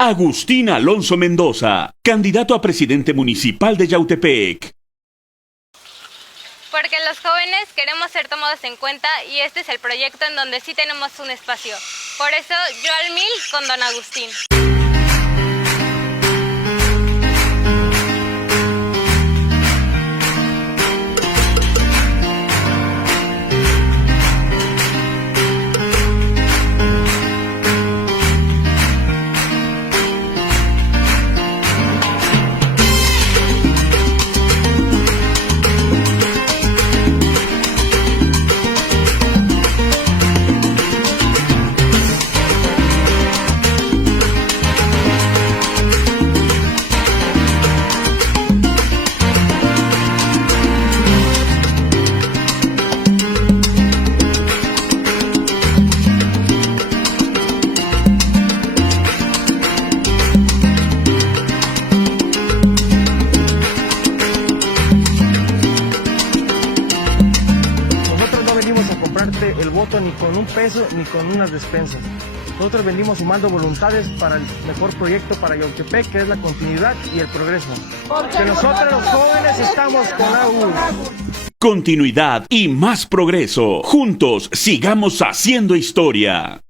Agustín Alonso Mendoza, candidato a presidente municipal de Yautepec. Porque los jóvenes queremos ser tomados en cuenta y este es el proyecto en donde sí tenemos un espacio. Por eso yo al 1000 con don Agustín. El voto ni con un peso ni con unas despensas. Nosotros venimos sumando voluntades para el mejor proyecto para Yautepec, que es la continuidad y el progreso. Que nosotros los jóvenes estamos con AUR. Continuidad y más progreso. Juntos sigamos haciendo historia.